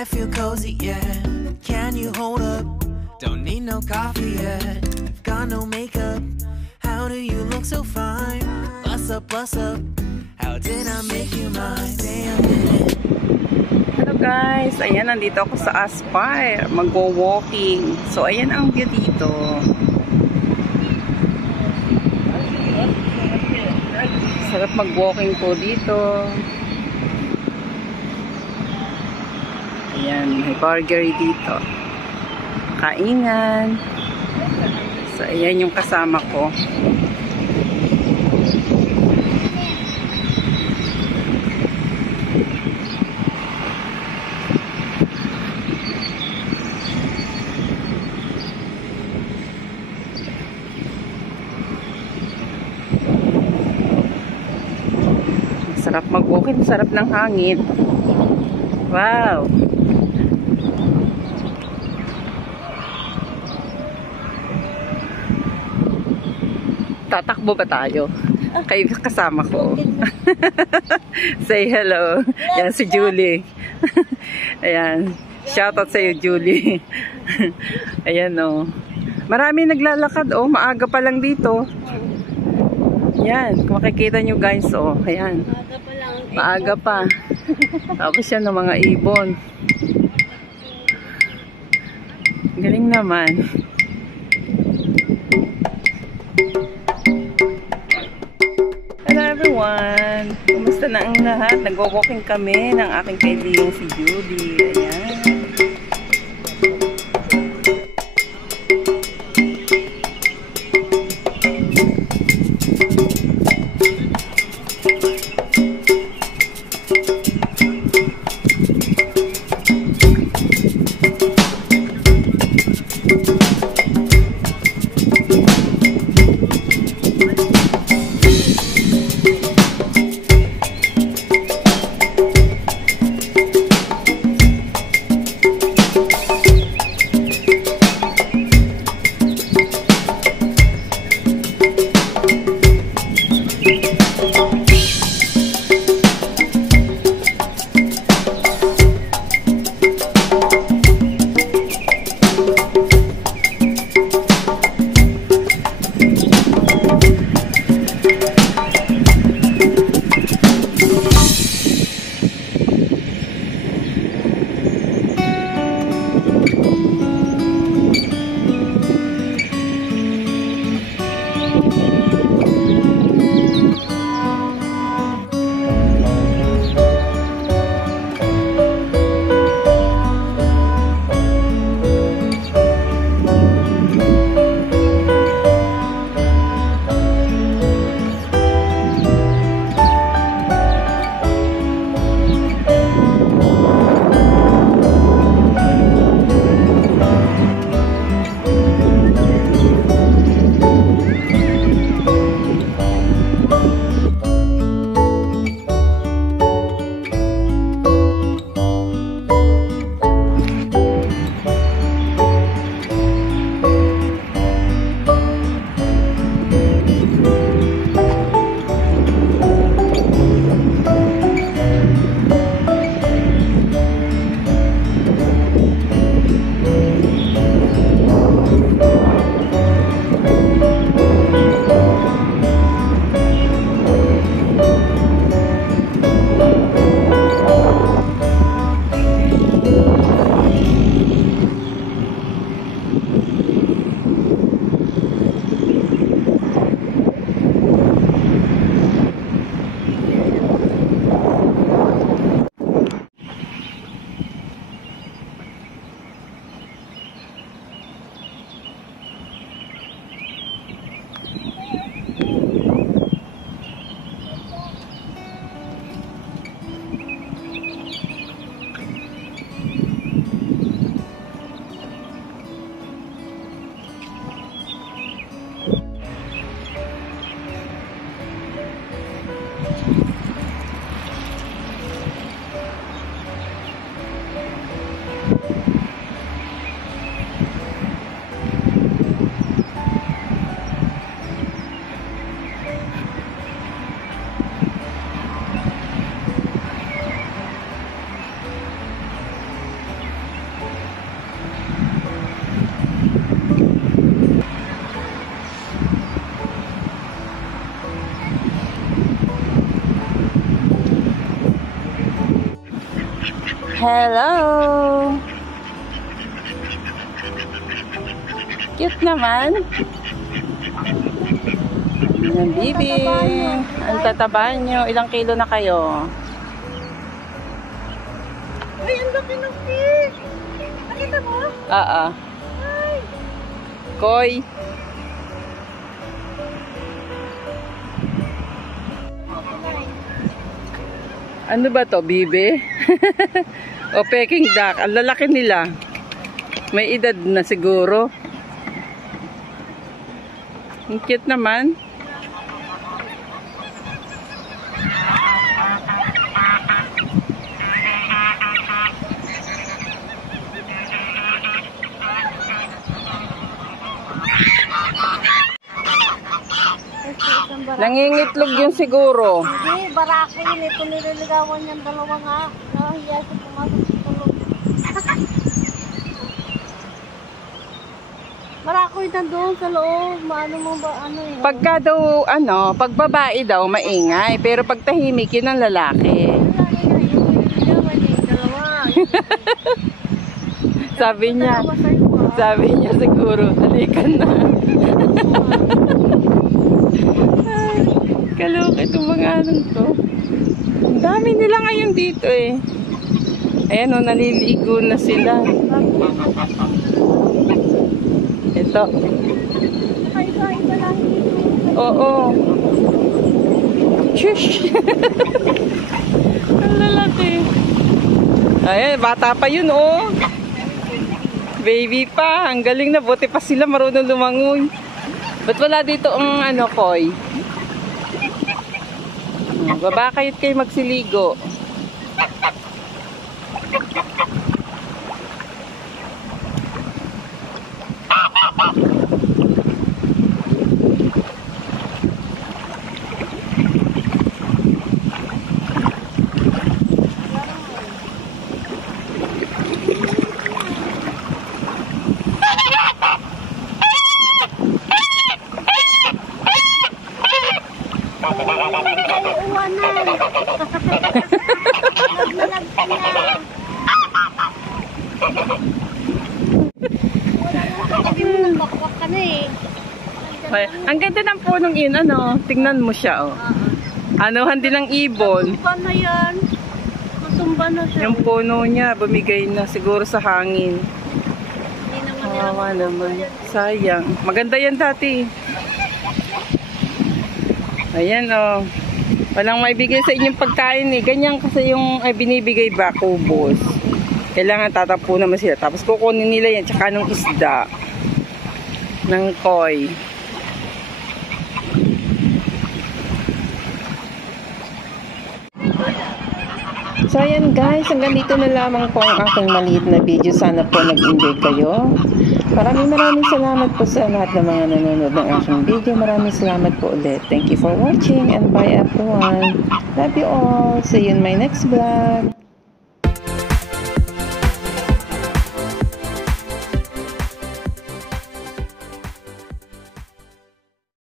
I feel cozy, yeah. Can you hold up? Don't need no coffee yet. Got no makeup. How do you look so fine? Bust up, bust up. How did I make you mine? Say a minute. Hello guys, ayan, nandito ako sa Aspire, magwo-walking. So ayan ang view dito. Sarap mag-walking po dito. Ayan, may burgery dito. Kainan. So ayan yung kasama ko. Sarap mag-walking, sarap ng hangin. Wow! Tatakbo ba tayo? Kayo kasama ko. Say hello. Yan si Julie. Ayan. Shoutout sa iyo, Julie. Ayan o. Marami naglalakad o. Maaga pa lang dito. Yan, kung makikita nyo guys, oh, ayan. Maaga pa. Tapos yan ng mga ibon. Galing naman. Hello everyone! Kumusta na ang lahat? Nag-walking kami ng aking kaibigan si Julie. Ayan. Hello! Cute naman. Yan, bibi. Ang tataba nyo. Ilang kilo na kayo? Ay, ang laki ng fish! Nakita mo? Oo. Koy. Ano ba to, bibi? O Peking duck. Ang lalaki nila. May edad na siguro. Ang cute naman. Nangingitlog yun siguro. Hindi, barako yun. Ito nililigawan niyang dalawa nga. Nahiya siya pumasok sa tulog. Barako yun nandun sa loob. Maano mo ba, ano yun? Pagka daw, pag babae daw, maingay. Pero pag tahimik, yun ang lalaki. Nililigawan niya yung dalawa. Sabi niya siguro, halikan na. Kaloka itong mga anong to. Ang dami nila ngayon dito eh. Ayan o, naliligo na sila. Ito. Iba-iba lang dito. Oo. Shush! Ang lalaki. Ayan, bata pa yun oh. Baby pa. Ang galing na. Buti pa sila marunong lumangoy. Ba't wala dito ang koy? Baba kayo't kayo magsiligo. Uwanan. Nagmalag ka na. Sabi mo nagbakwak ka na eh. Ay, ang ganda ng punong yun, tingnan mo siya, oh. Anuhan din ng ibon. Natumba na yan. Natumba na siya. Yung puno niya, bumigay na siguro sa hangin. Hindi naman nila Kawawa naman. Sayang. Maganda yan dati. Ayan, oh. Walang maibigay sa inyong pagkain, eh. Ganyan kasi yung binibigay ba, kubos. Kailangan tatapo naman sila. Tapos kukunin nila yan, tsaka ng isda. Ng koi. So ayan guys, hanggang dito na lamang po ang aking maliit na video. Sana po nag-enjoy kayo. Maraming salamat po sa lahat ng mga nanonood ng aking video. Maraming salamat po ulit. Thank you for watching and bye everyone. Love you all. See you in my next vlog.